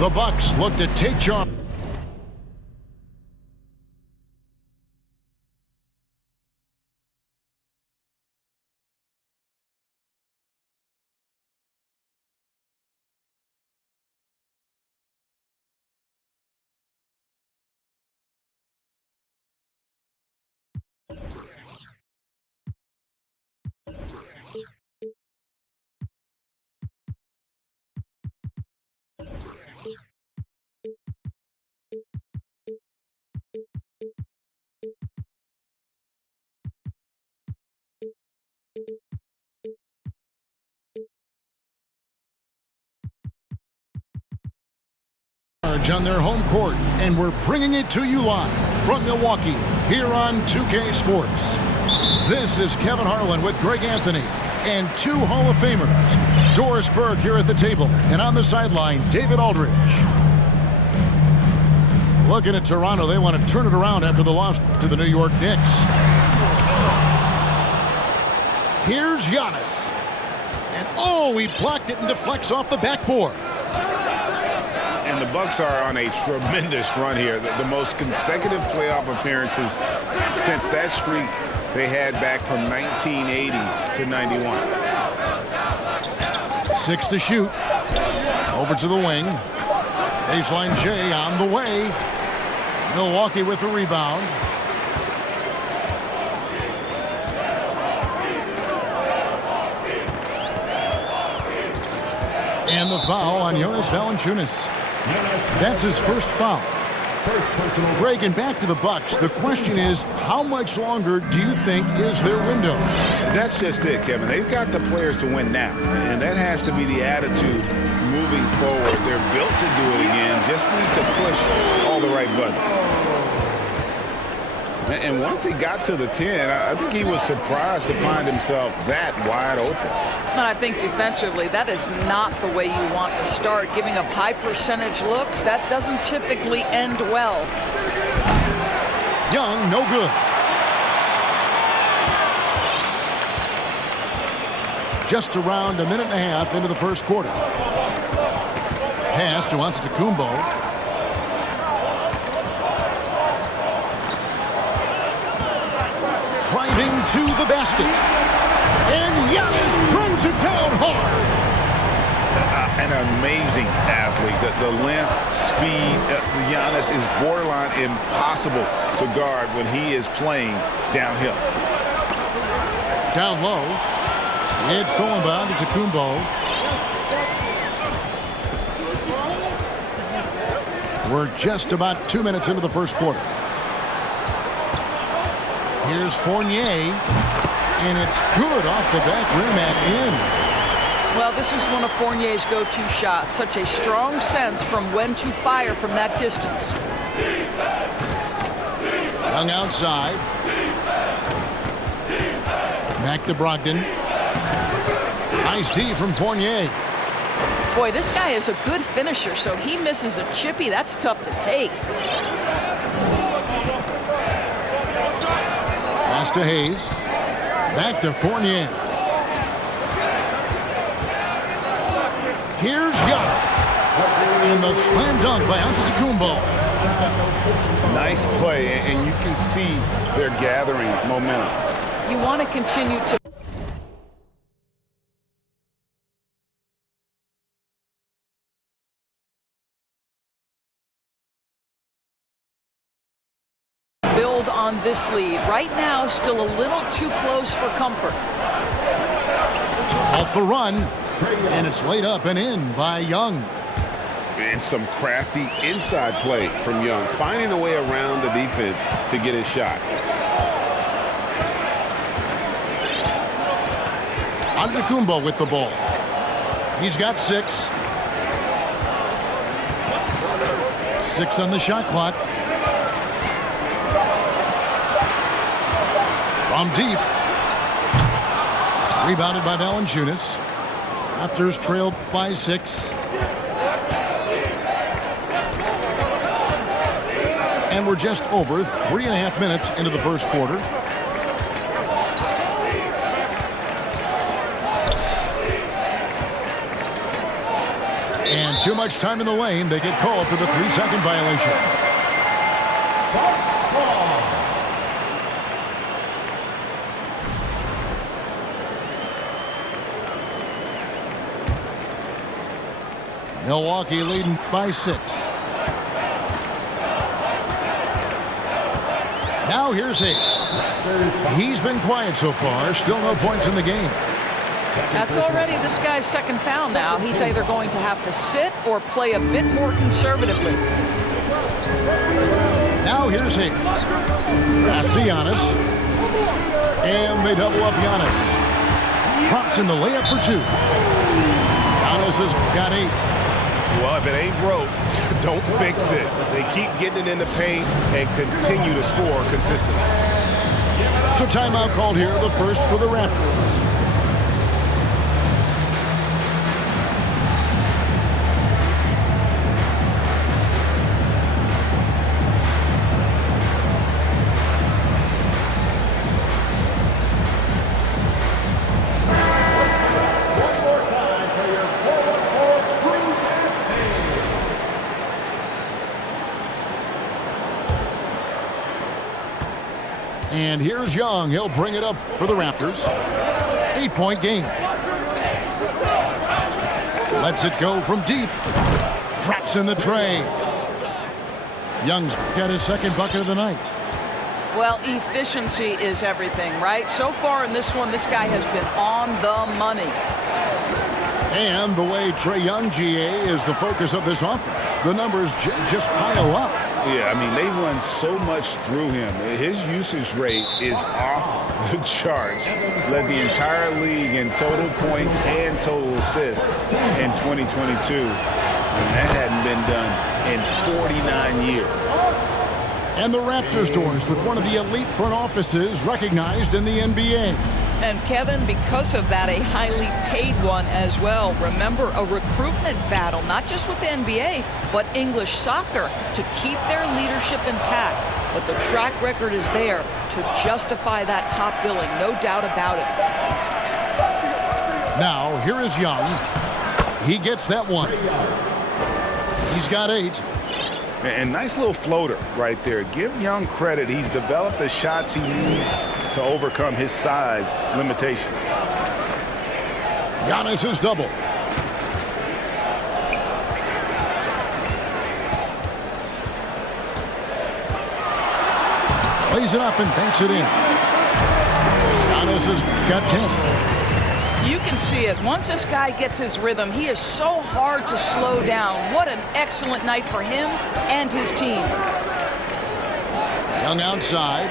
The Bucks look to take charge. On their home court, and we're bringing it to you live from Milwaukee here on 2K Sports. This is Kevin Harlan with Greg Anthony and two Hall of Famers, Doris Burke here at the table, and on the sideline, David Aldridge. Looking at Toronto, they want to turn it around after the loss to the New York Knicks. Here's Giannis, and he blocked it and deflects off the backboard. And the Bucks are on a tremendous run here. The most consecutive playoff appearances since that streak they had back from 1980 to 91. 6 to shoot. Over to the wing. Baseline J on the way. Milwaukee with the rebound. And the foul on Jonas Valanciunas. That's his first foul. Greg, and back to the Bucks. The question is, how much longer do you think is their window? That's just it, Kevin. They've got the players to win now, and that has to be the attitude moving forward. They're built to do it again. Just need to push all the right buttons. And once he got to the 10, I think he was surprised to find himself that wide open. And I think defensively, that is not the way you want to start. Giving up high percentage looks, that doesn't typically end well. Young, no good. Just around a minute and a half into the first quarter. Pass to Antetokounmpo. Driving to the basket. And Giannis throws it down hard. An amazing athlete. The length, speed, Giannis is borderline impossible to guard when he is playing downhill. Down low. It's stolen by Antetokounmpo. We're just about 2 minutes into the first quarter. Here's Fournier, and it's good off the back rim and in. Well, this is one of Fournier's go-to shots. Such a strong sense from when to fire from that distance. Young outside. Back to Brogdon. Nice D from Fournier. Boy, this guy is a good finisher, so he misses a chippy. That's tough to take. Pass to Hayes. Back to Fournier. Here's Giannis. In the slam dunk by Antetokounmpo. Nice play, and you can see they're gathering momentum. You want to continue to build on this lead. Right now, still a little too close for comfort. To halt the run, and it's laid up and in by Young. And some crafty inside play from Young, finding a way around the defense to get his shot. Antetokounmpo with the ball. He's got 6. 6 on the shot clock. From deep. Rebounded by Valanciunas. Raptors trailed by 6. And we're just over 3.5 minutes into the first quarter. And too much time in the lane. They get called for the 3-second violation. Milwaukee leading by 6. Now here's Hayes. He's been quiet so far. Still no points in the game. That's already this guy's second foul now. He's either going to have to sit or play a bit more conservatively. Now here's Hayes. Pass to Giannis. And they double up Giannis. Drops in the layup for 2. Giannis has got 8. Well, if it ain't broke, don't fix it. They keep getting it in the paint and continue to score consistently. So timeout called here, the first for the Raptors. And here's Young. He'll bring it up for the Raptors. 8-point game. Lets it go from deep. Drops in the tray. Young's got his second bucket of the night. Well, efficiency is everything, right? So far in this one, this guy has been on the money. And the way Trae Young, GA, is the focus of this offense. The numbers just pile up. Yeah, I mean, they run so much through him. His usage rate is off the charts. Led the entire league in total points and total assists in 2022. And that hadn't been done in 49 years. And the Raptors doors with one of the elite front offices recognized in the NBA. And Kevin, because of that, a highly paid one as well. Remember, a recruitment battle, not just with the NBA, but English soccer to keep their leadership intact. But the track record is there to justify that top billing, no doubt about it. Now, here is Young. He gets that one. He's got 8. And nice little floater right there. Give Young credit. He's developed the shots he needs to overcome his size limitations. Giannis is double. Plays it up and banks it in. Giannis has got 10. You can see it. Once this guy gets his rhythm, he is so hard to slow down. What an excellent night for him and his team. Young outside.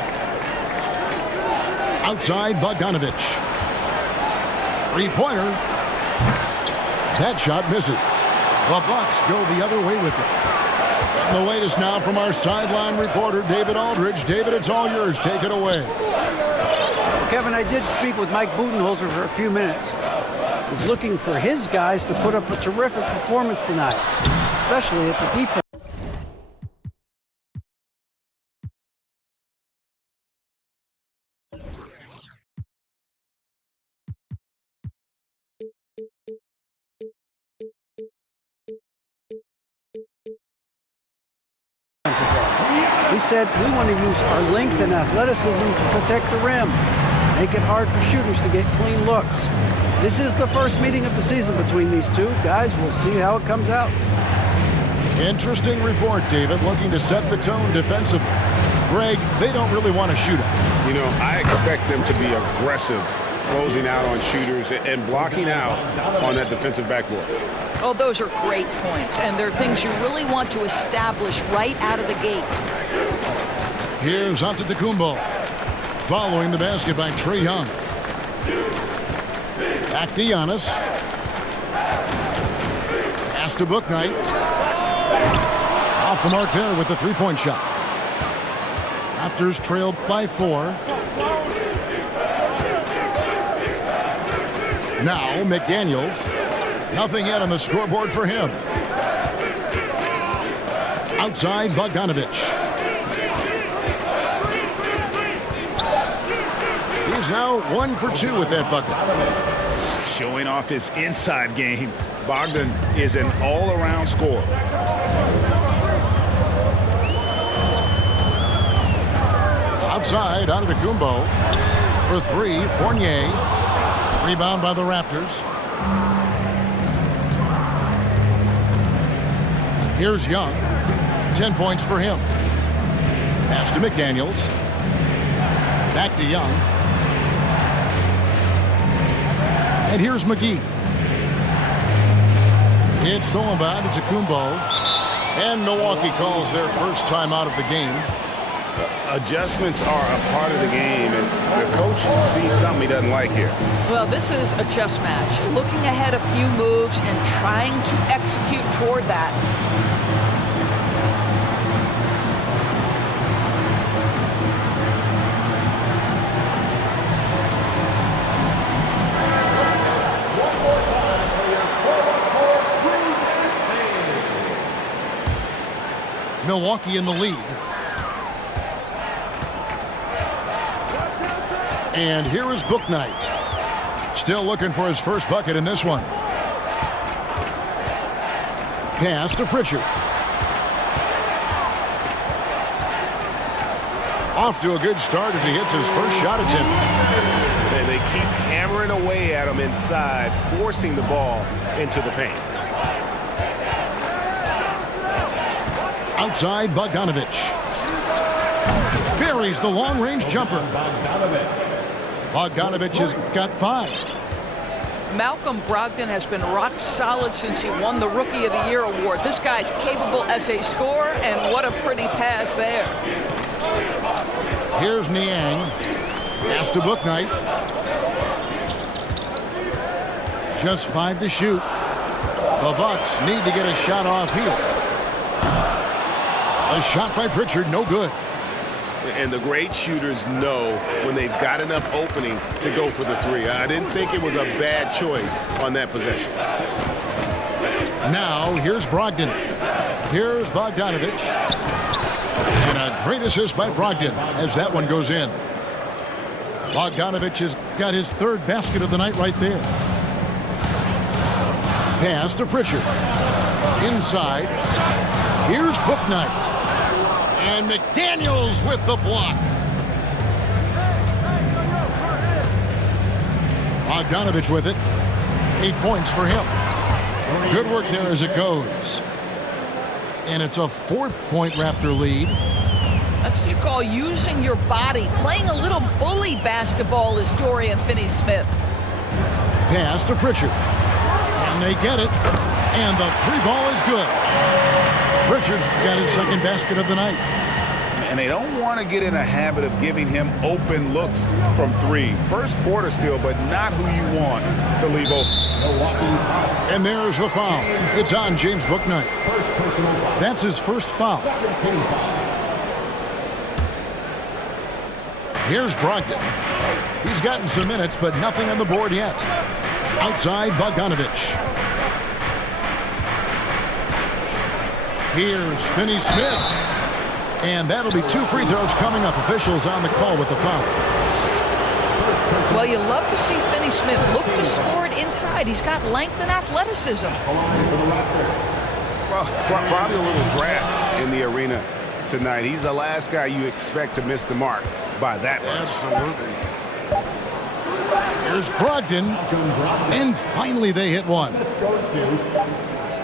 Outside Bogdanovich. Three-pointer. That shot misses. The Bucks go the other way with it. And the latest now from our sideline reporter, David Aldridge. David, it's all yours. Take it away. Kevin, I did speak with Mike Budenholzer for a few minutes. He's looking for his guys to put up a terrific performance tonight, especially at the defense. He said, we want to use our length and athleticism to protect the rim, make it hard for shooters to get clean looks. This is the first meeting of the season between these two guys. We'll see how it comes out. Interesting report, David, looking to set the tone defensively. Greg, they don't really want to shoot it. You know, I expect them to be aggressive, closing out on shooters and blocking out on that defensive backboard. Oh, those are great points, and they're things you really want to establish right out of the gate. Here's Antetokounmpo, following the basket by Trae Young. Back to Giannis. Pass to Bouknight. Off the mark there with the three-point shot. Raptors trailed by 4. Now McDaniels. Nothing yet on the scoreboard for him. Outside Bogdanovich. He's now 1 for 2 with that bucket. Showing off his inside game. Bogdan is an all-around scorer. Outside, Antetokounmpo. For three, Fournier. Rebound by the Raptors. Here's Young. 10 points for him. Pass to McDaniels. Back to Young. And here's McGee. It's stolen by Antetokounmpo. And Milwaukee calls their first timeout of the game. Adjustments are a part of the game, and the coach sees something he doesn't like here. Well, this is a chess match. Looking ahead a few moves and trying to execute toward that. Milwaukee in the lead. And here is Bouknight. Still looking for his first bucket in this one. Pass to Pritchard. Off to a good start as he hits his first shot attempt. And they keep hammering away at him inside, forcing the ball into the paint. Outside, Bogdanovich. Buries the long-range jumper. Bogdanovich has got 5. Malcolm Brogdon has been rock solid since he won the Rookie of the Year award. This guy's capable as a scorer, and what a pretty pass there. Here's Niang. Pass to Bouknight. Just 5 to shoot. The Bucks need to get a shot off here. A shot by Pritchard, no good. And the great shooters know when they've got enough opening to go for the three. I didn't think it was a bad choice on that possession. Now, here's Brogdon. Here's Bogdanovich. And a great assist by Brogdon as that one goes in. Bogdanovich has got his 3rd basket of the night right there. Pass to Pritchard. Inside. Here's Bouknight. And McDaniels with the block. Bogdanovich with it. 8 points for him. Good work there as it goes. And it's a 4-point Raptor lead. That's what you call using your body. Playing a little bully basketball is Dorian Finney-Smith. Pass to Pritchard. And they get it. And the 3 ball is good. Pritchard's got his 2nd basket of the night. And they don't want to get in a habit of giving him open looks from 3. First quarter still, but not who you want to leave open. And there's the foul. It's on James Bouknight. That's his first foul. Here's Brogdon. He's gotten some minutes, but nothing on the board yet. Outside, Bogdanovich. Here's Finney-Smith. And that'll be 2 free throws coming up. Officials on the call with the foul. Well, you love to see Finney-Smith look to score it inside. He's got length and athleticism. Well, probably a little draft in the arena tonight. He's the last guy you expect to miss the mark by that much. Absolutely. Here's Brogdon. And finally they hit one.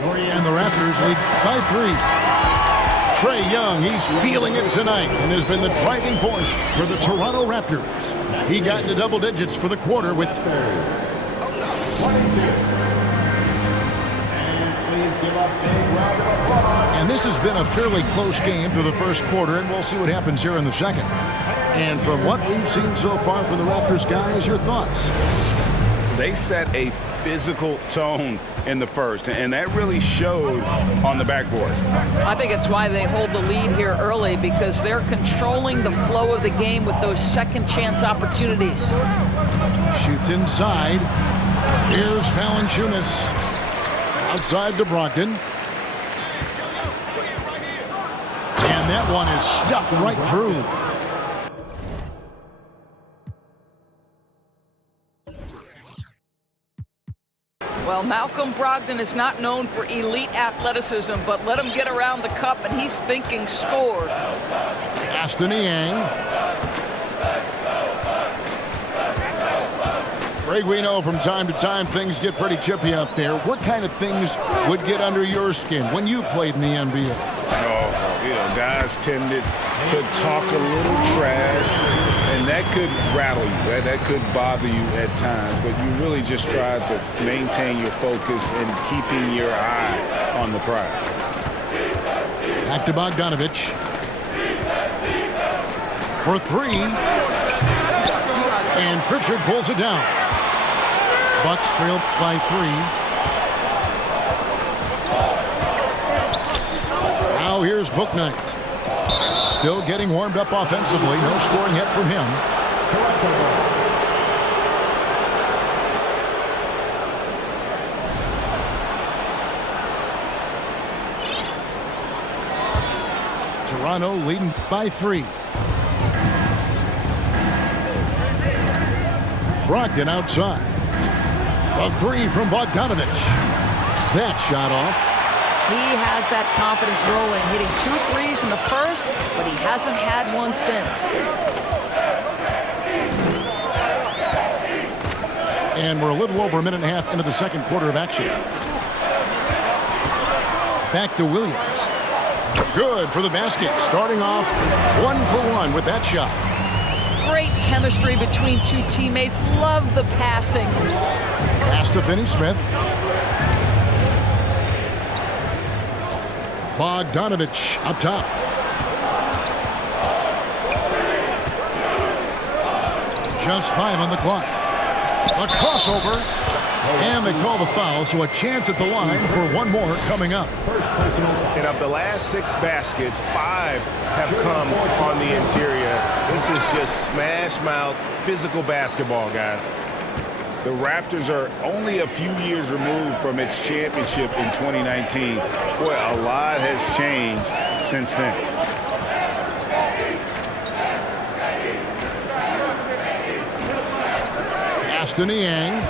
And the Raptors lead by 3. Trae Young, he's feeling it tonight and has been the driving force for the Toronto Raptors. He got into double digits for the quarter with... And this has been a fairly close game through the first quarter, and we'll see what happens here in the second. And from what we've seen so far from the Raptors, guys, your thoughts? They set a physical tone in the first, and that really showed on the backboard. I think it's why they hold the lead here early, because they're controlling the flow of the game with those second chance opportunities. Shoots inside. Here's Valanciunas. Outside to Brogdon. And that one is stuffed right through. Well, Malcolm Brogdon is not known for elite athleticism, but let him get around the cup and he's thinking score. Aston Yang. Greg, we know from time to time things get pretty chippy out there. What kind of things would get under your skin when you played in the NBA? Guys tended to talk a little trash, and that could rattle you. That could bother you at times, but you really just try to maintain your focus and keeping your eye on the prize. Back to Bogdanovich. For three. And Pritchard pulls it down. Bucks trail by 3. Now here's Bouknight. Still getting warmed up offensively. No scoring yet from him. Toronto leading by 3. Brogdon outside. A 3 from Bogdanovich. That shot off. He has that confidence rolling, hitting 2 threes in the first, but he hasn't had one since. And we're a little over a minute and a half into the second quarter of action. Back to Williams. Good for the basket. Starting off 1 for 1 with that shot. Great chemistry between two teammates. Love the passing. Pass to Finney-Smith. Bogdanovich up top. Just 5 on the clock. A crossover. And they call the foul, so a chance at the line for one more coming up. And of the last 6 baskets, 5 have come on the interior. This is just smash-mouth physical basketball, guys. The Raptors are only a few years removed from its championship in 2019. Boy, a lot has changed since then. Aston Yang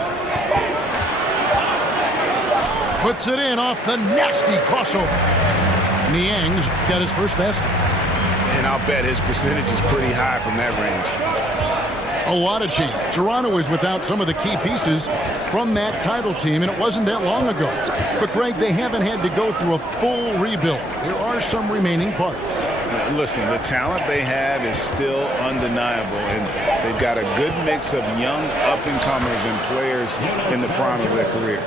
puts it in off the nasty crossover. Niang's got his first basket. And I'll bet his percentage is pretty high from that range. A lot of change. Toronto is without some of the key pieces from that title team, and it wasn't that long ago. But, Greg, they haven't had to go through a full rebuild. There are some remaining parts. Listen, the talent they have is still undeniable, and they've got a good mix of young up-and-comers and players in the prime of their career.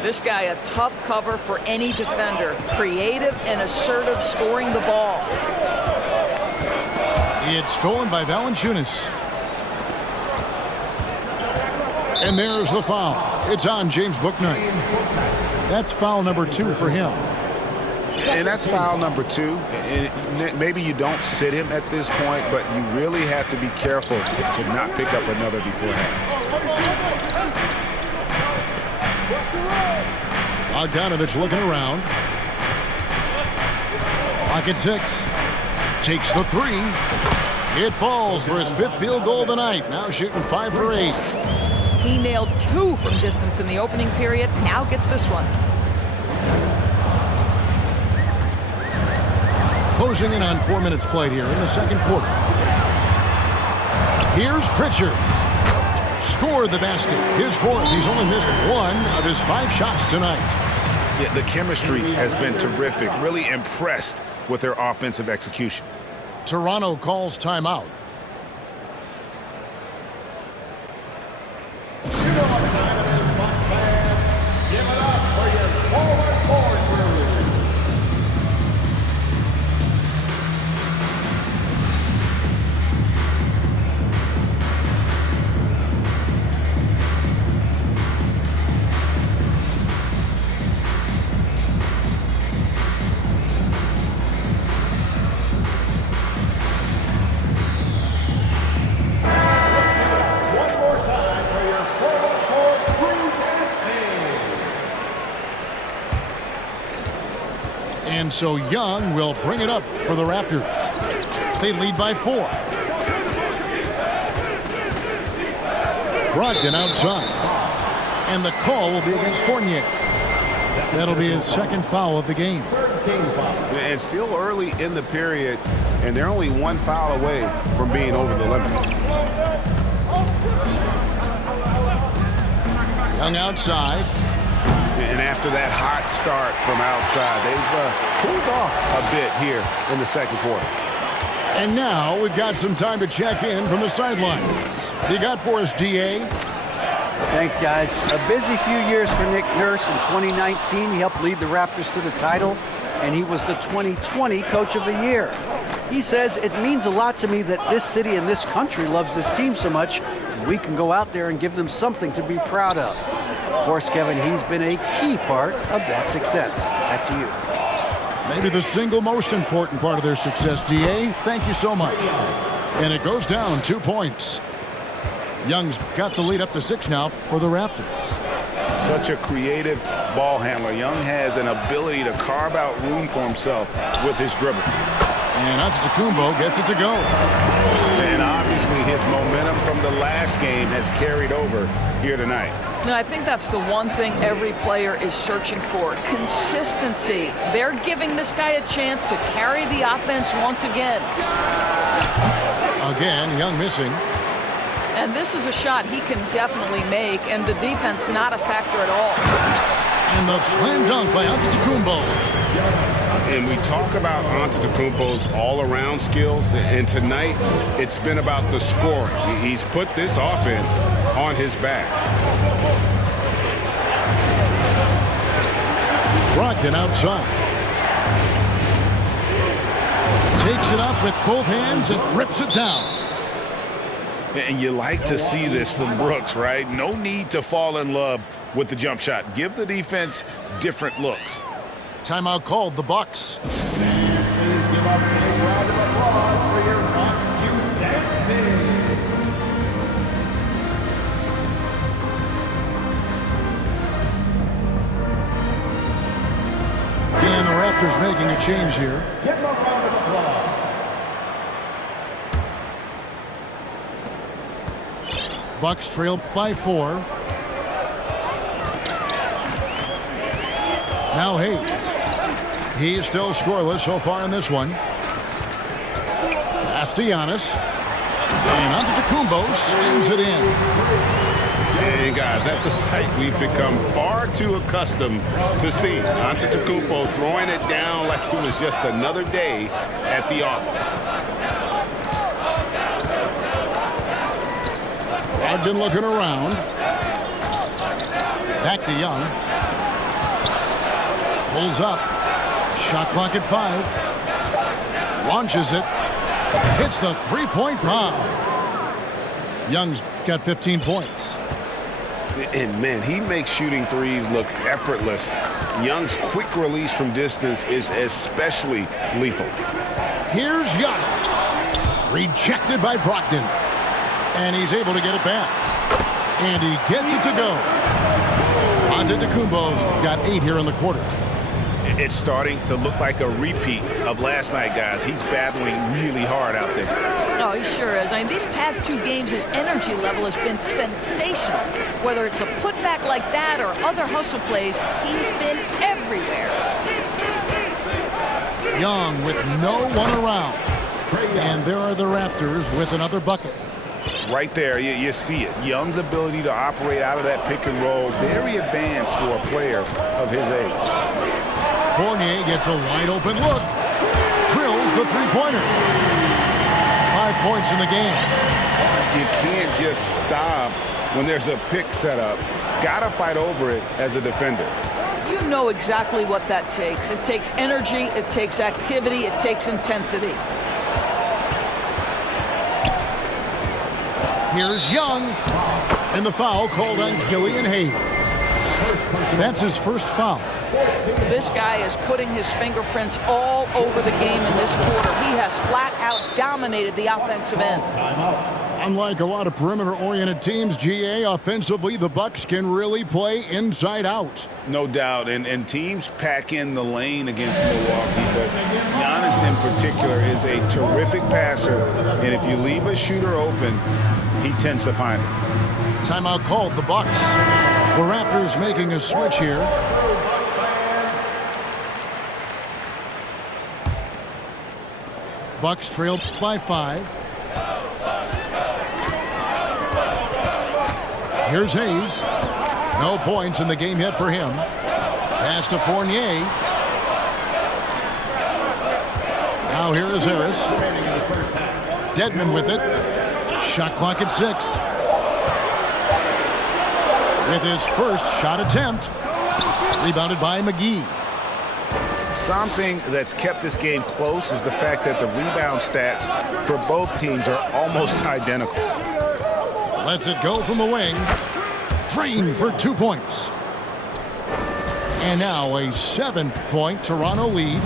This guy, a tough cover for any defender. Creative and assertive scoring the ball. It's stolen by Valanciunas. And there's the foul. It's on James Bouknight. That's foul number 2 for him. And that's foul number 2. And maybe you don't sit him at this point, but you really have to be careful to not pick up another beforehand. Bogdanovich looking around. Pocket 6. Takes the 3. It falls for his 5th field goal of the night. Now shooting 5 for 8. He nailed 2 from distance in the opening period. Now gets this one. Closing in on 4 minutes played here in the second quarter. Here's Pritchard. Scored the basket. His 4th. He's only missed 1 of his 5 shots tonight. Yeah, the chemistry has been terrific. Really impressed with their offensive execution. Toronto calls timeout. And so Young will bring it up for the Raptors. They lead by 4. Brogdon outside. And the call will be against Fournier. That'll be his second foul of the game. And still early in the period, and they're only one foul away from being over the limit. Young outside. And after that hot start from outside, they've cooled off a bit here in the second quarter. And now we've got some time to check in from the sidelines. You got for us, D.A.? Thanks, guys. A busy few years for Nick Nurse. In 2019, he helped lead the Raptors to the title, and he was the 2020 Coach of the Year. He says, it means a lot to me that this city and this country loves this team so much, and we can go out there and give them something to be proud of. Of course, Kevin, he's been a key part of that success. Back to you. Maybe the single most important part of their success, D.A. Thank you so much. And it goes down 2 points. Young's got the lead up to 6 now for the Raptors. Such a creative ball handler. Young has an ability to carve out room for himself with his dribble. And Antetokounmpo gets it to go. And obviously his momentum from the last game has carried over here tonight. No, I think that's the one thing every player is searching for. Consistency. They're giving this guy a chance to carry the offense once again. Again, Young missing. And this is a shot he can definitely make, and the defense not a factor at all. And the slam dunk by Antetokounmpo. And we talk about Antetokounmpo's all-around skills, and tonight it's been about the scoring. He's put this offense on his back. Brogdon outside. Takes it up with both hands and rips it down. And you like to see this from Brooks, right? No need to fall in love with the jump shot. Give the defense different looks. Timeout called, the Bucks. Please give up a big round of applause for your Bucks youth dancing. And the Raptors making a change here. Give them a round of applause. Bucks trail by 4. Now Hayes. He's still scoreless so far in this one. Pass to Giannis. And Antetokounmpo slams it in. And guys, that's a sight we've become far too accustomed to seeing. Antetokounmpo throwing it down like it was just another day at the office. Brogdon looking around. Back to Young. Pulls up. Shot clock at 5. Launches it. Hits the three-point bomb. Young's got 15 points. And man, he makes shooting threes look effortless. Young's quick release from distance is especially lethal. Here's Giannis. Rejected by Brogdon. And he's able to get it back. And he gets it to go. Antetokounmpo's got 8 here in the quarter. It's starting to look like a repeat of last night, guys. He's battling really hard out there. Oh, he sure is. I mean, these past 2 games, his energy level has been sensational. Whether it's a putback like that or other hustle plays, he's been everywhere. Young with no one around. And there are the Raptors with another bucket. Right there, you see it. Young's ability to operate out of that pick and roll, very advanced for a player of his age. Fournier gets a wide open look. Drills the three-pointer. 5 points in the game. You can't just stop when there's a pick set up. Gotta fight over it as a defender. You know exactly what that takes. It takes energy, it takes activity, it takes intensity. Here's Young. And the foul called on Killian Hayes. That's his first foul. This guy is putting his fingerprints all over the game in this quarter. He has flat out dominated the offensive end. Unlike a lot of perimeter-oriented teams, GA, offensively, the Bucks can really play inside out. No doubt, and teams pack in the lane against Milwaukee, but Giannis in particular is a terrific passer, and if you leave a shooter open, he tends to find it. Timeout called, the Bucks. The Raptors making a switch here. Bucks trailed by 5. Here's Hayes. No points in the game yet for him. Pass to Fournier. Now here is Harris. Dedmon with it. Shot clock at 6. With his first shot attempt. Rebounded by McGee. Something that's kept this game close is the fact that the rebound stats for both teams are almost identical. Lets it go from the wing. Drained for 2 points. And now a 7-point Toronto lead.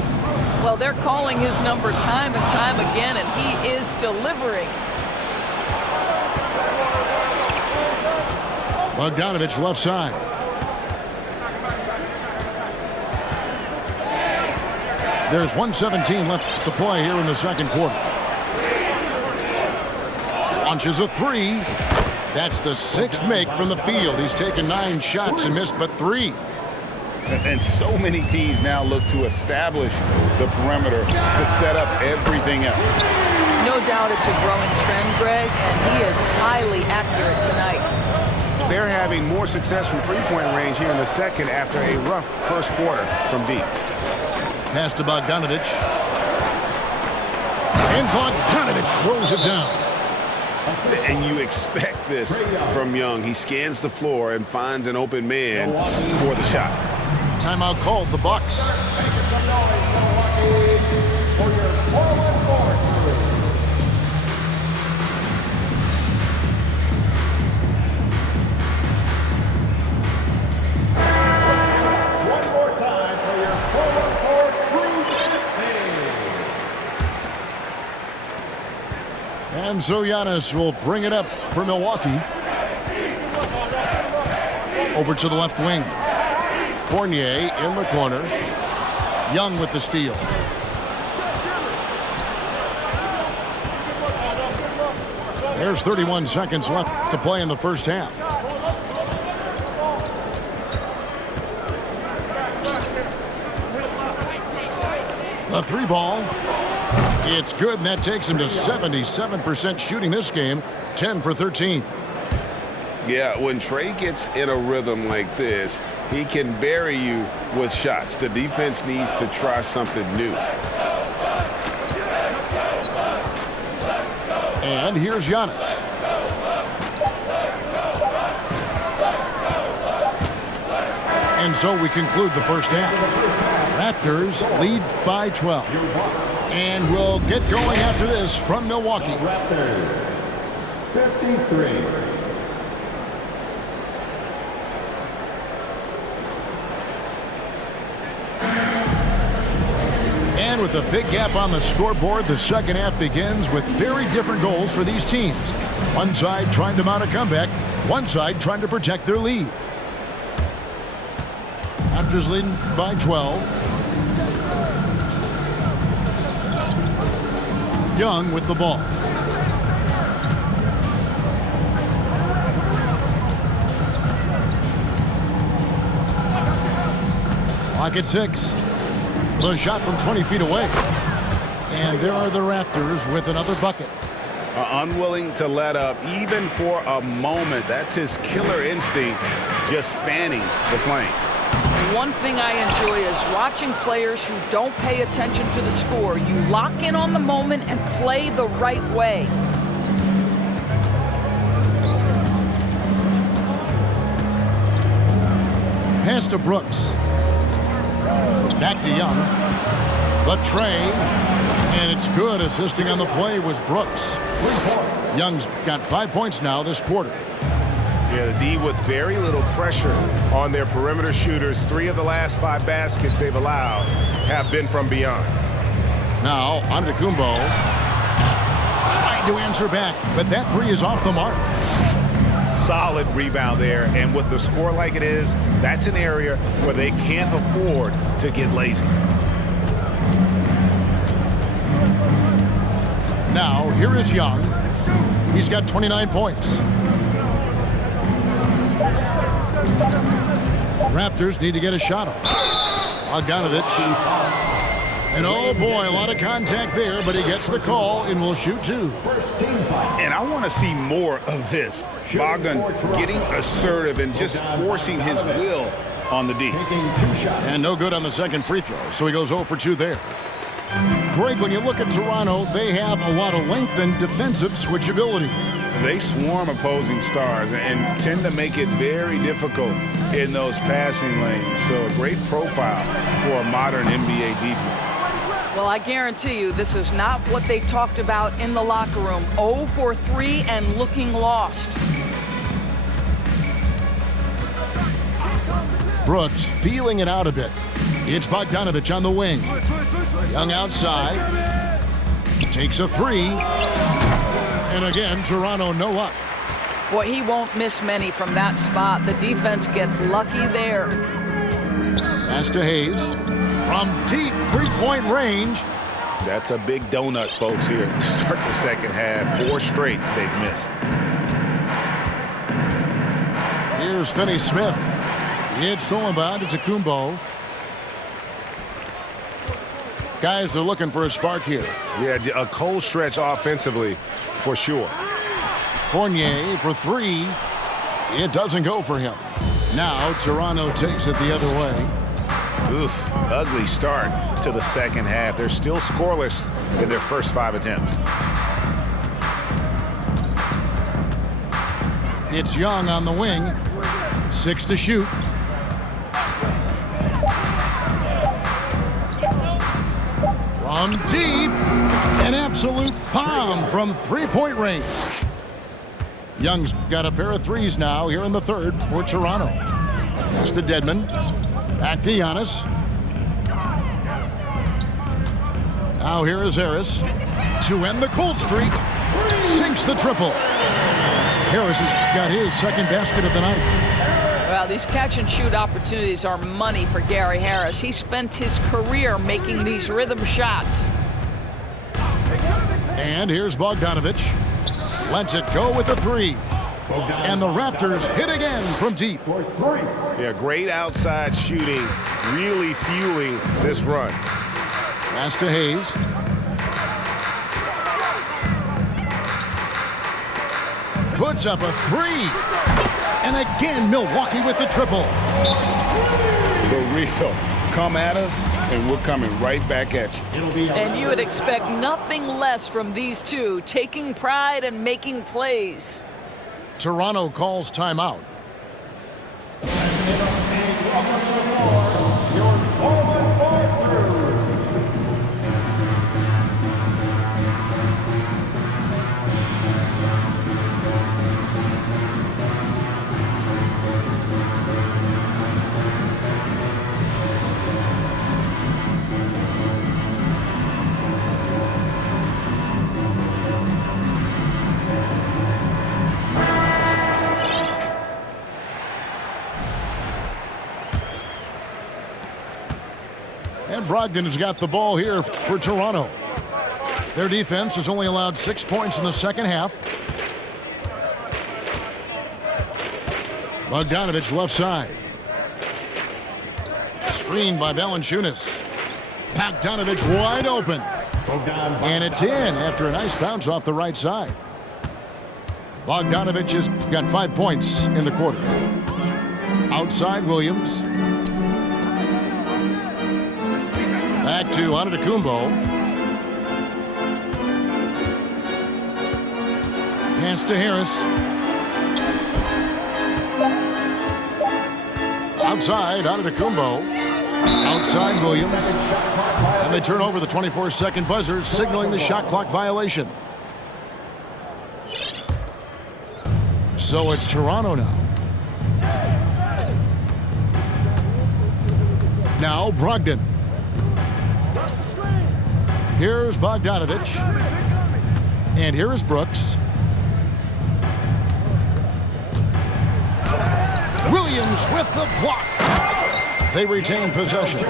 Well, they're calling his number time and time again, and he is delivering. Bogdanovich left side. There's 1:17 left to play here in the second quarter. Launches a 3. That's the 6th make from the field. He's taken 9 shots and missed but 3. And so many teams now look to establish the perimeter to set up everything else. No doubt it's a growing trend, Greg, and he is highly accurate tonight. They're having more success from three-point range here in the second after a rough first quarter from deep. Pass to Bogdanovich. And Bogdanovich throws it down. And you expect this from Young. He scans the floor and finds an open man for the shot. Timeout called, the Bucks. One more time for your forward court crew. And so Giannis will bring it up for Milwaukee. Over to the left wing. Fournier in the corner. Young with the steal. There's 31 seconds left to play in the first half. The 3 ball. It's good, and that takes him to 77% shooting this game, 10 for 13. Yeah, when Trey gets in a rhythm like this, he can bury you with shots. The defense needs to try something new. And here's Giannis. And so we conclude the first half. Raptors lead by 12. And we'll get going after this from Milwaukee. Raptors 53. And with a big gap on the scoreboard, the second half begins with very different goals for these teams. One side trying to mount a comeback, one side trying to protect their lead. Raptors leading by 12. Young with the ball. Clock at 6. The shot from 20 feet away. And there are the Raptors with another bucket. Unwilling to let up even for a moment. That's his killer instinct, just fanning the flame. One thing I enjoy is watching players who don't pay attention to the score. You lock in on the moment and play the right way. Pass to Brooks. Back to Young. The tray. And it's good. Assisting on the play was Brooks. Young's got 5 points now this quarter. Yeah, the D with very little pressure on their perimeter shooters. 3 of the last 5 baskets they've allowed have been from beyond. Now, Antetokounmpo trying to answer back, but that 3 is off the mark. Solid rebound there, and with the score like it is, that's an area where they can't afford to get lazy. Now, here is Young. He's got 29 points. Raptors need to get a shot off. Bogdanovich. And oh boy, a lot of contact there, but he gets the call and will shoot two. And I want to see more of this. Bogdan getting assertive and just forcing his will on the D. And no good on the second free throw, so he goes 0 for 2 there. Greg, when you look at Toronto, they have a lot of length and defensive switchability. They swarm opposing stars and tend to make it very difficult in those passing lanes. So a great profile for a modern NBA defense. Well, I guarantee you this is not what they talked about in the locker room. 0 for 3 and looking lost. Brooks feeling it out a bit. It's Bogdanovich on the wing. Young outside. Takes a three. And again, Toronto no up. Boy, he won't miss many from that spot. The defense gets lucky there. Pass to Hayes. From deep three-point range. That's a big donut, folks, here to start the second half. 4 straight they've missed. Here's Finney-Smith. It's Solomon to Kumbo. Guys are looking for a spark here. Yeah, a cold stretch offensively, for sure. Fournier for 3. It doesn't go for him. Now Toronto takes it the other way. Oof, ugly start to the second half. They're still scoreless in their first 5 attempts. It's Young on the wing. 6 to shoot. From deep, an absolute bomb from three-point range. Young's got a pair of threes now here in the third for Toronto. That's to Dedmon. Back to Giannis. Now here is Harris to end the cold streak. Sinks the triple. Harris has got his second basket of the night. Well, these catch-and-shoot opportunities are money for Gary Harris. He spent his career making these rhythm shots. And here's Bogdanovich. Lets it go with the 3. And the Raptors hit again from deep. Yeah, great outside shooting, really fueling this run. Pass to Hayes. Puts up a 3. And again, Milwaukee with the triple. The real. Come at us, and we're coming right back at you. And you would expect nothing less from these two, taking pride and making plays. Toronto calls timeout. And Brogdon has got the ball here for Toronto. Their defense has only allowed 6 points in the second half. Bogdanovich left side. Screened by Valanciunas. Bogdanovich wide open. And it's in after a nice bounce off the right side. Bogdanovich has got 5 points in the quarter. Outside Williams. Back to Antetokounmpo. Pass to Harris. Outside Antetokounmpo. Outside Williams. And they turn over the 24-second buzzer, signaling the shot clock violation. So it's Toronto now. Now Brogdon. Here's Bogdanovich. And here is Brooks. Williams with the block. They retain possession.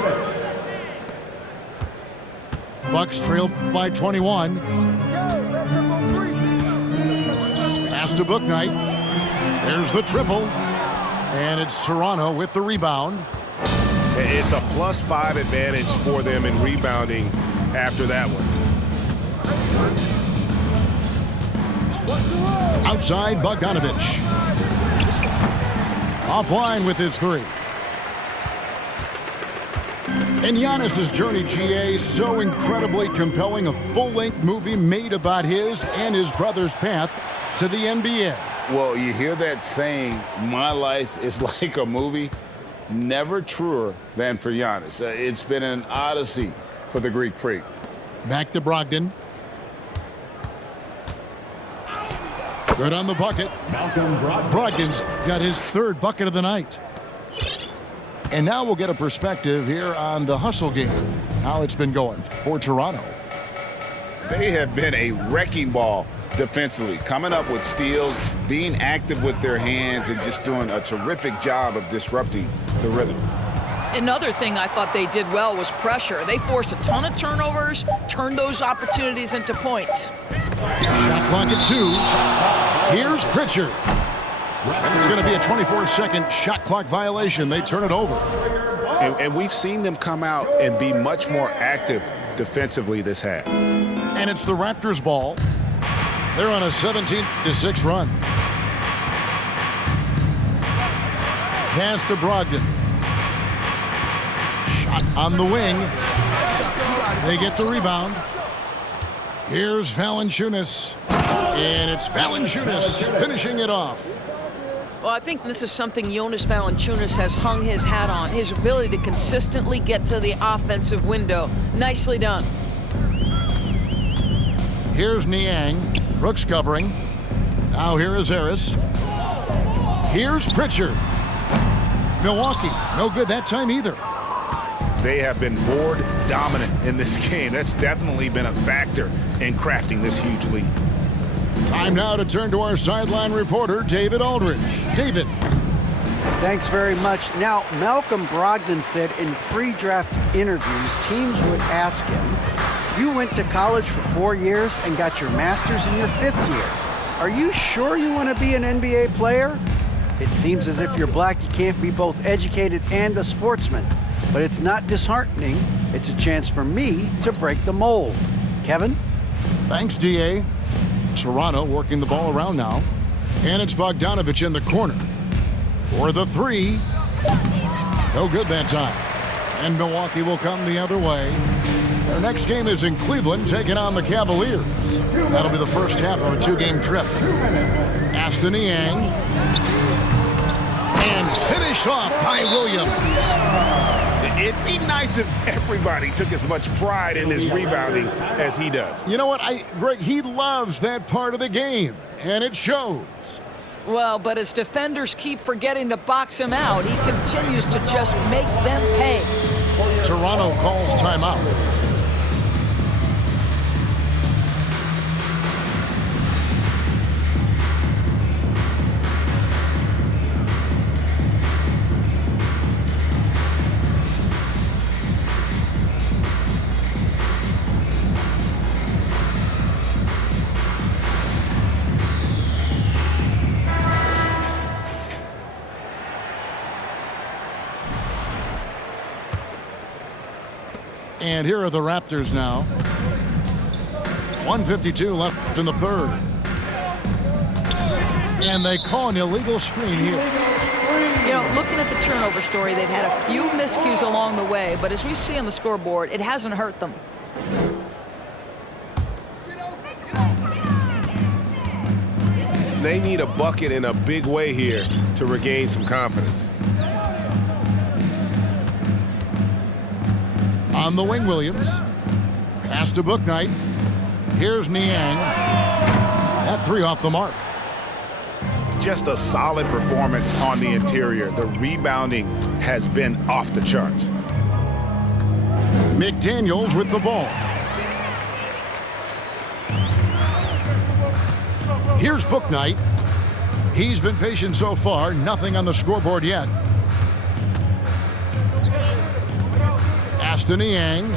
Bucks trail by 21. Pass to Bouknight. There's the triple. And it's Toronto with the rebound. It's a +5 advantage for them in rebounding after that one. Outside, Bogdanovich. Offline with his three. And Giannis's journey, GA, so incredibly compelling. A full-length movie made about his and his brother's path to the NBA. Well, you hear that saying, my life is like a movie. Never truer than for Giannis. It's been an odyssey for the Greek freak. Back to Brogdon. Good on the bucket. Brogdon's got his third bucket of the night. And now we'll get a perspective here on the hustle game, how it's been going for Toronto. They have been a wrecking ball defensively, coming up with steals, being active with their hands, and just doing a terrific job of disrupting the rhythm. Another thing I thought they did well was pressure. They forced a ton of turnovers, turned those opportunities into points. Shot clock at 2. Here's Pritchard. And it's going to be a 24-second shot clock violation. They turn it over. And we've seen them come out and be much more active defensively this half. And it's the Raptors ball. They're on a 17-6 run. Pass to Brogdon. Shot on the wing. They get the rebound. Here's Valanciunas. And it's Valanciunas finishing it off. Well, I think this is something Jonas Valanciunas has hung his hat on, his ability to consistently get to the offensive window. Nicely done. Here's Niang. Brooks covering. Now here is Harris. Here's Pritchard. Milwaukee, no good that time either. They have been board dominant in this game. That's definitely been a factor in crafting this huge lead. Time now to turn to our sideline reporter, David Aldridge. David. Thanks very much. Now, Malcolm Brogdon said in pre-draft interviews, teams would ask him, you went to college for 4 years and got your master's in your 5th year. Are you sure you want to be an NBA player? It seems as if you're black, you can't be both educated and a sportsman. But it's not disheartening. It's a chance for me to break the mold. Kevin? Thanks, DA. Toronto working the ball around now. And it's Bogdanovich in the corner. For the 3. No good that time. And Milwaukee will come the other way. Their next game is in Cleveland, taking on the Cavaliers. That'll be the first half of a 2-game trip. Aston Niang. And finished off by Williams. It'd be nice if everybody took as much pride in his rebounding as he does. You know what, Greg, he loves that part of the game, and it shows. Well, but as defenders keep forgetting to box him out, he continues to just make them pay. Toronto calls timeout. And here are the Raptors now. 1:52 left in the third. And they call an illegal screen here. You know, looking at the turnover story, they've had a few miscues along the way, but as we see on the scoreboard, it hasn't hurt them. They need a bucket in a big way here to regain some confidence. On the wing, Williams. Pass to Bouknight. Here's Niang. That 3 off the mark. Just a solid performance on the interior. The rebounding has been off the charts. McDaniels with the ball. Here's Bouknight. He's been patient so far. Nothing on the scoreboard yet. Aston Niang.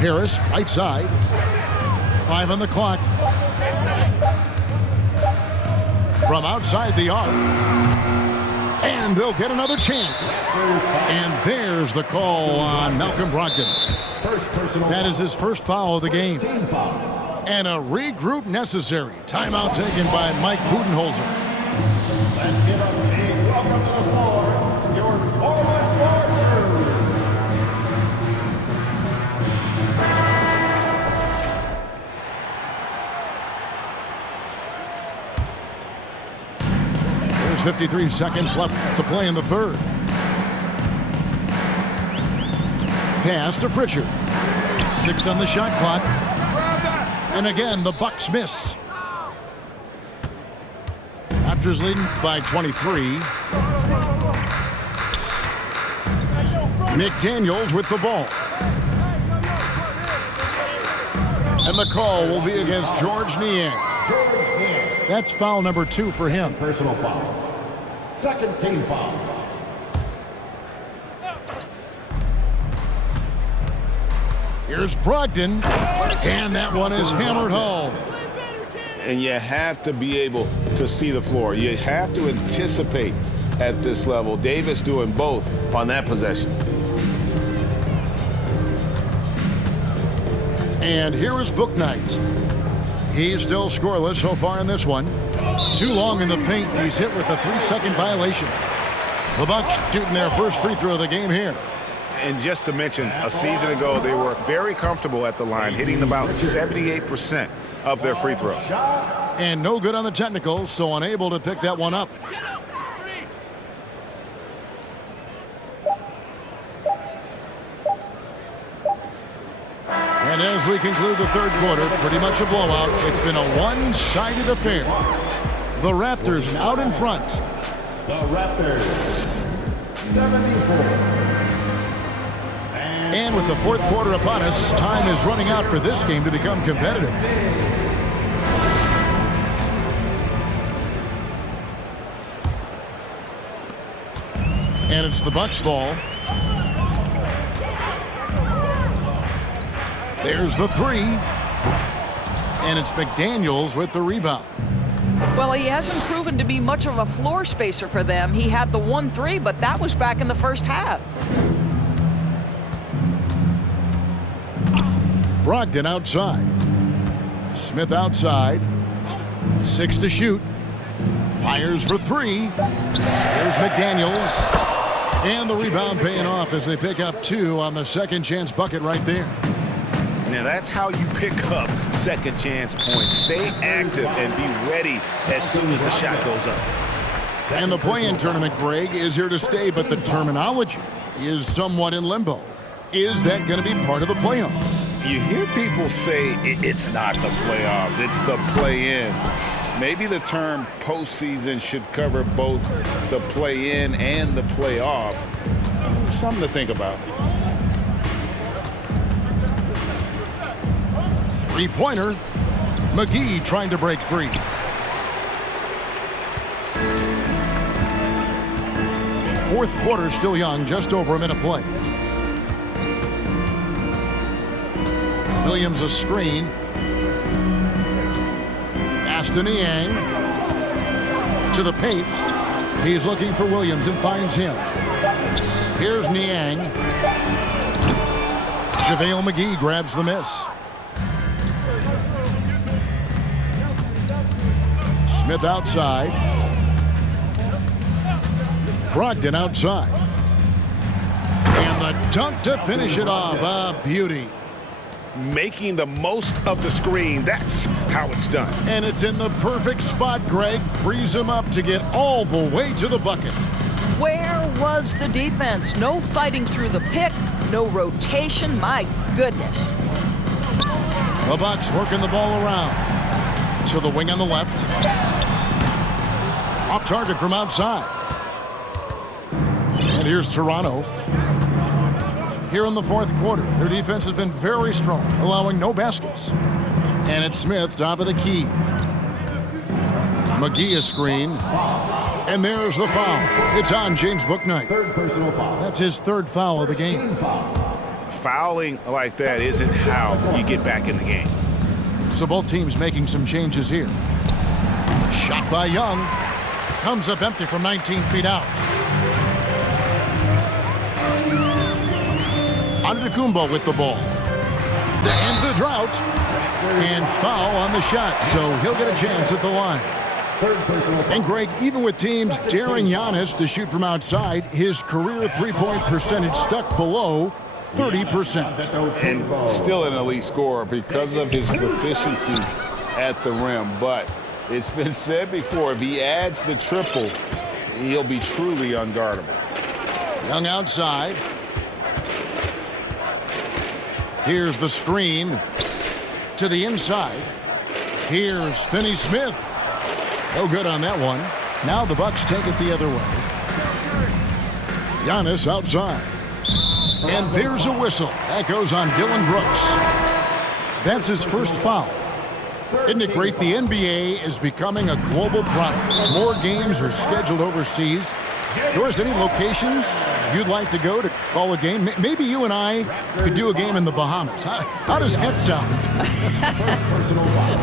Harris, right side. 5 on the clock. from outside the arc. And they'll get another chance. And there's the call on Malcolm Brogdon. That is his first foul of the game. And a regroup necessary. Timeout taken by Mike Budenholzer. Let's give a big welcome to the floor, your forward partner. There's 53 seconds left to play in the third. Pass to Pritchard. 6 on the shot clock. And again, the Bucks miss. Raptors leading by 23. McDaniels with the ball. And the call will be against Georges Niang. That's foul number 2 for him. Personal foul. Second team foul. Here's Brogdon, and that one is hammered home. And you have to be able to see the floor. You have to anticipate at this level. Davis doing both on that possession. And here is Bouknight. He's still scoreless so far in this one. Too long in the paint. He's hit with a 3-second violation. The Bucks shooting their first free throw of the game here. And just to mention, a season ago, they were very comfortable at the line, hitting about 78% of their free throws. And no good on the technicals, so unable to pick that one up. And as we conclude the third quarter, pretty much a blowout. It's been a one-sided affair. The Raptors out in front. The Raptors, 74. And with the fourth quarter upon us, time is running out for this game to become competitive. And it's the Bucks ball. There's the 3. And it's McDaniels with the rebound. Well, he hasn't proven to be much of a floor spacer for them. He had the 1-3, but that was back in the first half. Brogdon outside. Smith outside. 6 to shoot. Fires for 3. There's McDaniels. And the rebound paying off as they pick up 2 on the second chance bucket right there. Now that's how you pick up second chance points. Stay active and be ready as soon as the shot goes up. And the play-in tournament, Greg, is here to stay, but the terminology is somewhat in limbo. Is that going to be part of the playoffs? You hear people say it's not the playoffs, it's the play-in. Maybe the term postseason should cover both the play-in and the playoff. Something to think about. Three-pointer. McGee trying to break free. Fourth quarter still young, just over a minute play. Williams a screen. Pass to Niang. To the paint. He's looking for Williams and finds him. Here's Niang. JaVale McGee grabs the miss. Smith outside. Brogdon outside. And the dunk to finish it off. A beauty. Making the most of the screen. That's how it's done. And it's in the perfect spot, Greg. Frees him up to get all the way to the bucket. Where was the defense? No fighting through the pick, no rotation. My goodness. The Bucks working the ball around. To the wing on the left. Off target from outside. And here's Toronto. Here in the fourth quarter, their defense has been very strong, allowing no baskets. And it's Smith, top of the key. McGee a screen. And there's the foul. It's on James Bouknight. Third personal foul. That's his third foul of the game. Fouling like that isn't how you get back in the game. So both teams making some changes here. Shot by Young. Comes up empty from 19 feet out. Antetokounmpo with the ball. To end the drought. And foul on the shot, so he'll get a chance at the line. And Greg, even with teams daring Giannis to shoot from outside, his career three-point percentage stuck below 30%. And still an elite scorer because of his proficiency at the rim. But it's been said before, if he adds the triple, he'll be truly unguardable. Young outside. Here's the screen to the inside. Here's Finney-Smith. No good on that one. Now the Bucks take it the other way. Giannis outside. And there's a whistle. That goes on Dylan Brooks. That's his first foul. Isn't it great? The NBA is becoming a global product. More games are scheduled overseas. Doris, any locations you'd like to go to call a game? Maybe you and I could do a game in the Bahamas. How does that sound?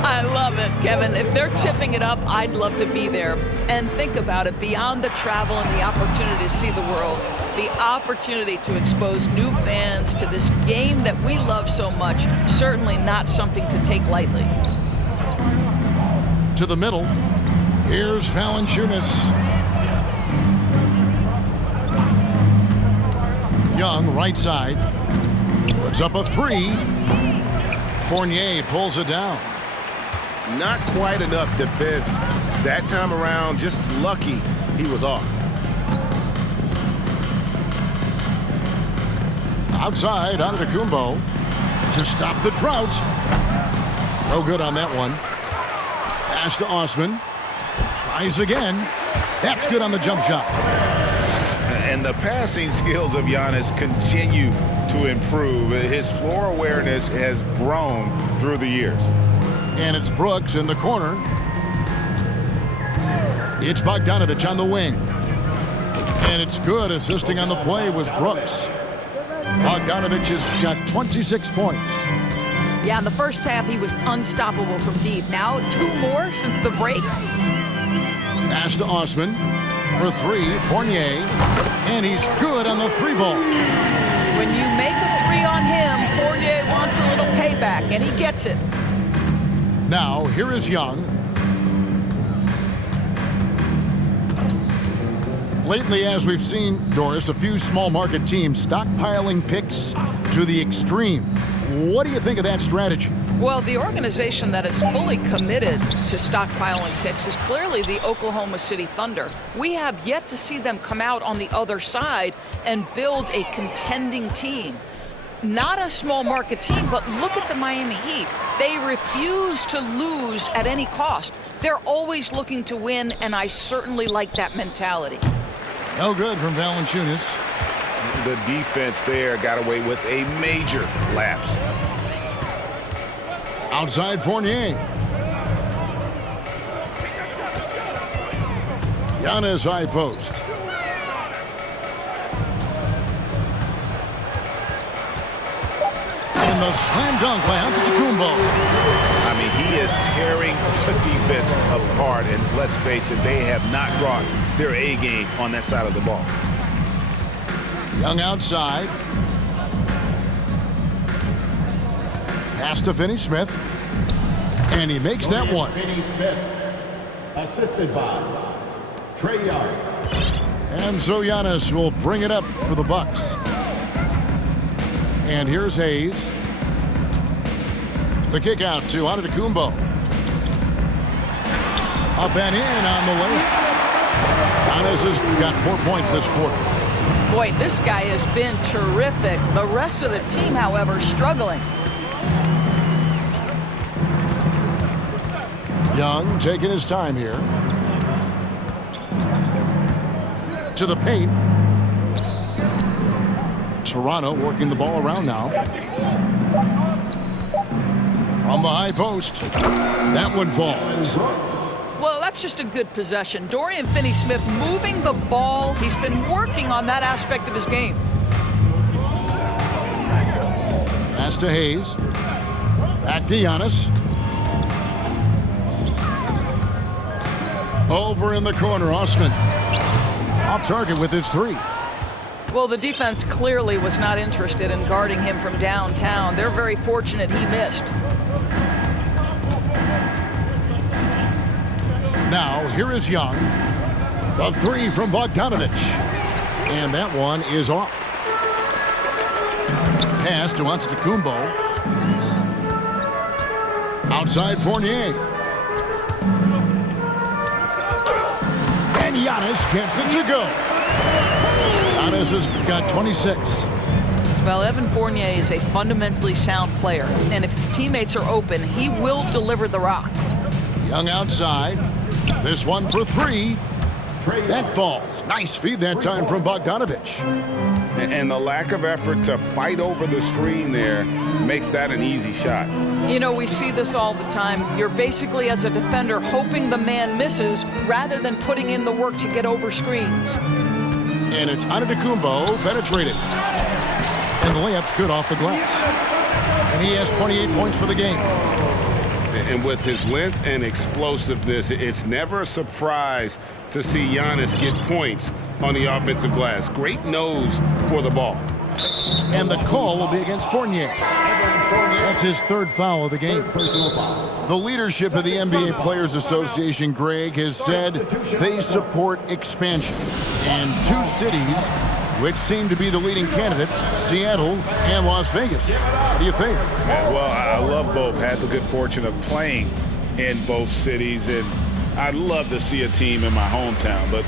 I love it, Kevin. If they're tipping it up, I'd love to be there. And think about it, beyond the travel and the opportunity to see the world, the opportunity to expose new fans to this game that we love so much, certainly not something to take lightly. To the middle. Here's Valanciunas. Young, right side. Puts up a three. Fournier pulls it down. Not quite enough defense that time around. Just lucky he was off. Outside, Antetokounmpo to stop the drought. No good on that one. Pass to Osman. Tries again. That's good on the jump shot. And the passing skills of Giannis continue to improve. His floor awareness has grown through the years. And it's Brooks in the corner. It's Bogdanovich on the wing. And it's good. Assisting on the play was Brooks. Bogdanovich has got 26 points. Yeah, in the first half, he was unstoppable from deep. Now, 2 more since the break. Pass to Osman. For three, Fournier. And he's good on the three ball. When you make a three on him, Fournier wants a little payback, and he gets it. Now, here is Young. Lately, as we've seen, Doris, a few small market teams stockpiling picks to the extreme. What do you think of that strategy? Well, the organization that is fully committed to stockpiling picks is clearly the Oklahoma City Thunder. We have yet to see them come out on the other side and build a contending team. Not a small market team, but look at the Miami Heat. They refuse to lose at any cost. They're always looking to win, and I certainly like that mentality. No good from Valanciunas. The defense there got away with a major lapse. Outside Fournier. Giannis high post. And the slam dunk by Antetokounmpo. I mean, he is tearing the defense apart, and let's face it, they have not brought their A game on that side of the ball. Young outside. Pass to Finney-Smith. And he makes that one. Finney-Smith, assisted by Trae Young. And so Giannis will bring it up for the Bucks. And here's Hayes. The kick out to Antetokounmpo. Up and in on the way. Giannis has got 4 points this quarter. Boy, this guy has been terrific. The rest of the team, however, struggling. Young taking his time here. To the paint. Toronto working the ball around now. From the high post. That one falls. Well, that's just a good possession. Dorian Finney-Smith moving the ball. He's been working on that aspect of his game. Pass to Hayes. Back to Giannis. Over in the corner, Osman. Off target with his three. Well, the defense clearly was not interested in guarding him from downtown. They're very fortunate he missed. Now, here is Young. The three from Bogdanovich. And that one is off. Pass to Antetokounmpo. Outside Fournier. And Giannis gets it to go. Giannis has got 26. Well, Evan Fournier is a fundamentally sound player, and if his teammates are open, he will deliver the rock. Young outside. This one for three. That falls. Nice feed that time from Bogdanovich. And the lack of effort to fight over the screen there makes that an easy shot. You know, we see this all the time. You're basically, as a defender, hoping the man misses rather than putting in the work to get over screens. And it's Antetokounmpo penetrated. And the layup's good off the glass. And he has 28 points for the game. And with his length and explosiveness, it's never a surprise to see Giannis get points on the offensive glass. Great nose for the ball. And the call will be against Fournier. That's his third foul of the game. The leadership of the NBA Players Association, Greg, has said they support expansion. And two cities which seem to be the leading candidates, Seattle and Las Vegas. What do you think? Well, I love both. Had the good fortune of playing in both cities, and I'd love to see a team in my hometown. But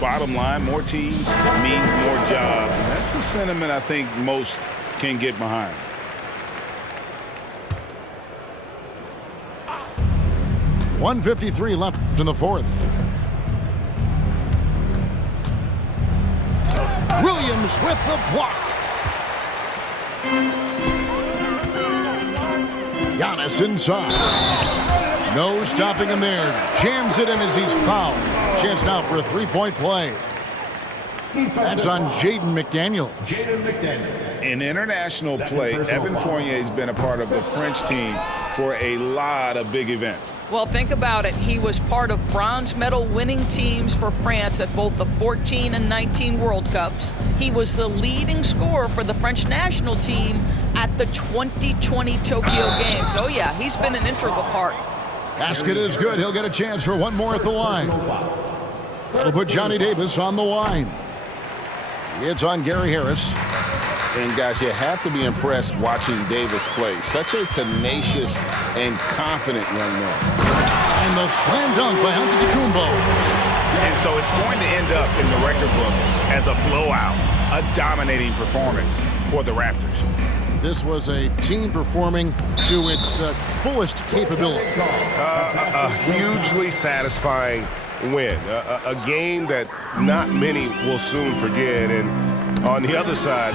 bottom line, more teams means more jobs. And that's the sentiment I think most can get behind. .153 left in the fourth. Williams with the block. Giannis inside. No stopping him there. Jams it in as he's fouled. Chance now for a three-point play. That's on Jaden McDaniel. In international play, Evan Fournier has been a part of the French team for a lot of big events. Well, think about it. He was part of bronze medal winning teams for France at both the 14 and 19 World Cups. He was the leading scorer for the French national team at the 2020 Tokyo Games. Oh, yeah, he's been an integral part. Basket is good. He'll get a chance for one more at the line. That'll put Johnny Davis on the line. It's on Gary Harris. And guys, you have to be impressed watching Davis play. Such a tenacious and confident young man. And the slam dunk by Antetokounmpo. And so it's going to end up in the record books as a blowout, a dominating performance for the Raptors. This was a team performing to its fullest capability. A hugely satisfying win. A game that not many will soon forget. And on the other side,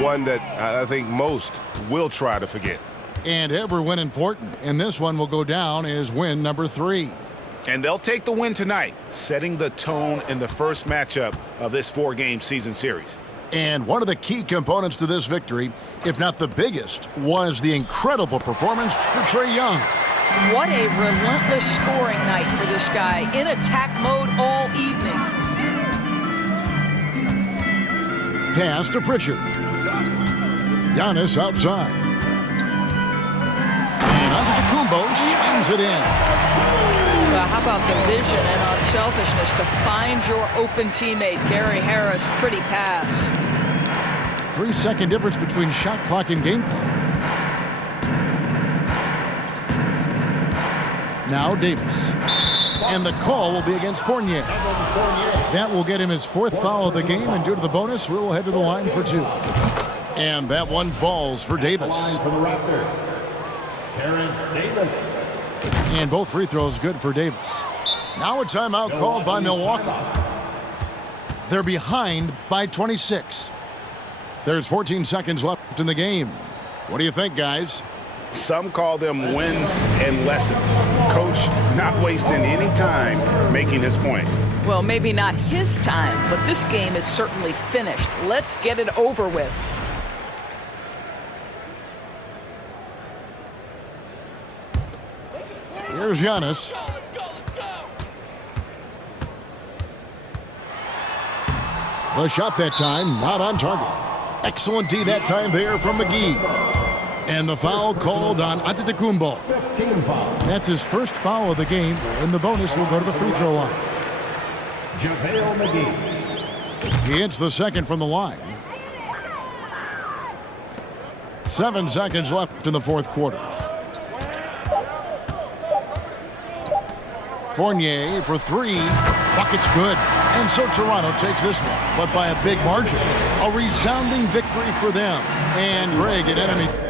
one that I think most will try to forget. And every win important. And this one will go down as win number 3. And they'll take the win tonight, setting the tone in the first matchup of this 4-game season series. And one of the key components to this victory, if not the biggest, was the incredible performance for Trae Young. What a relentless scoring night for this guy, in attack mode all evening. Pass to Pritchard. Giannis outside. And Antetokounmpo shines it in. Well, how about the vision and unselfishness to find your open teammate, Gary Harris? Pretty pass. 3-second difference between shot clock and game clock. Now Davis. And the call will be against Fournier. That will get him his 4th foul of the game, and due to the bonus, we'll head to the line for 2. And that one falls for Davis. For the Raptors, Terrence Davis. And both free throws good for Davis. Now a timeout called by Milwaukee. They're behind by 26. There's 14 seconds left in the game. What do you think, guys? Some call them wins and lessons. Coach not wasting any time making his point. Well, maybe not his time, but this game is certainly finished. Let's get it over with. Here's Giannis. The shot that time, not on target. Excellent D that time there from McGee. And the foul called on Antetokounmpo. Team foul. That's his first foul of the game, and the bonus will go to the free throw line. JaVale McGee. He hits the second from the line. 7 seconds left in the fourth quarter. Fournier for three. Bucket's good. And so Toronto takes this one, but by a big margin. A resounding victory for them. And Greg, an enemy